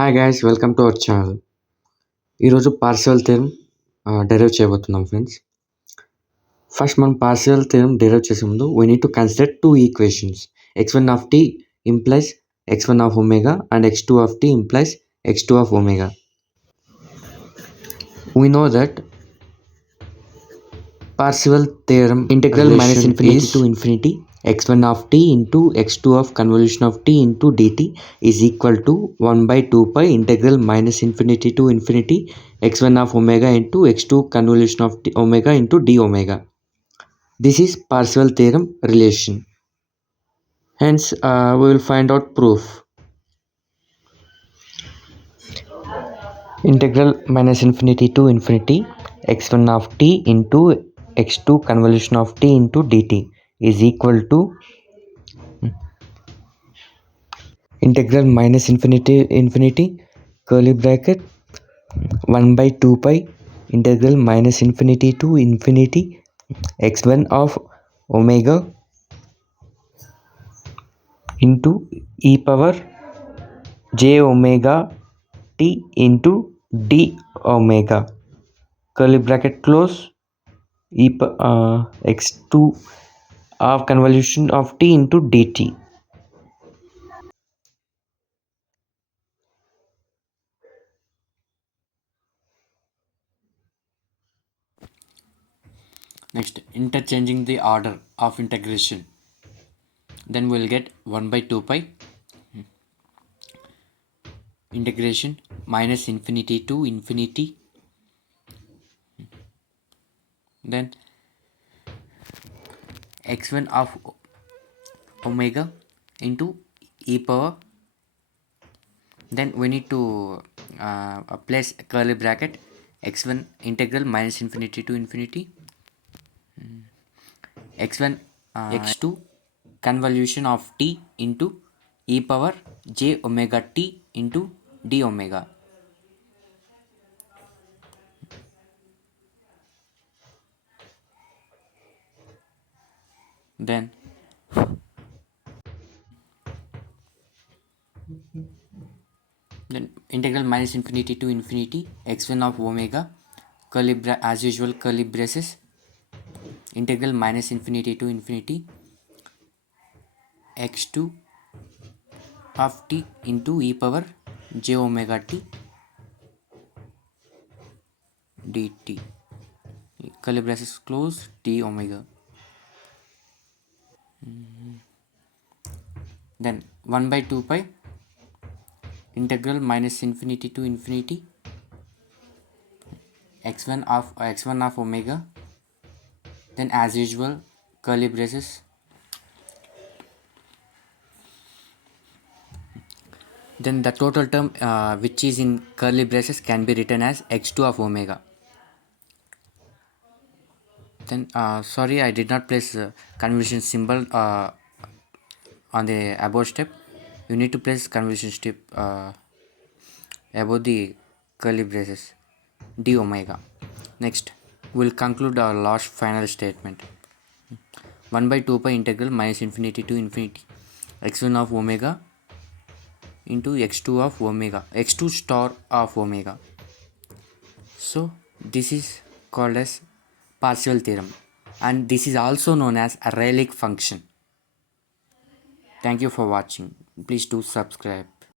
Hi guys, welcome to our channel. ఈరోజు Parseval theorem derive చేయబోతున్నాం friends. First మనం Parseval theorem derive చేసే ముందు we need to consider two equations. x1 of t implies x1 of omega and x2 of t implies x2 of omega. We know that Parseval theorem integral minus infinity to infinity x1 of t into x2 of convolution of t into dt is equal to 1 by 2 pi integral minus infinity to infinity x1 of omega into x2 convolution of t omega into d omega. This is Parseval theorem relation. Hence, we will find out proof. Integral minus infinity to infinity x1 of t into x2 convolution of t into dt is equal to integral minus infinity curly bracket 1 by 2 pi integral minus infinity to infinity x1 of omega into e power j omega t into d omega curly bracket close x2 of convolution of t into dt. Next, interchanging the order of integration, then we will get 1 by 2 pi integration minus infinity to infinity, then x1 of omega into e power, then we need to place curly bracket x1 integral minus infinity to infinity x1 x2 convolution of t into e power j omega t into d omega. Then integral minus infinity to infinity x1 of omega curly as usual curly braces integral minus infinity to infinity x2 of t into e power j omega t dt curly braces close d omega. Then 1 by 2 pi integral minus infinity to infinity x1 of omega, then as usual curly braces, then the total term which is in curly braces can be written as x2 of omega. Then sorry, I did not place convolution symbol on the above step. You need to place convolution step above the curly braces d omega. Next, we'll conclude our last final statement. 1 by 2 pi integral minus infinity to infinity x1 of omega into x2 of omega, x2 star of omega. So this is called as Parseval theorem, and this is also known as a Rayleigh function. Thank you for watching. Please do subscribe.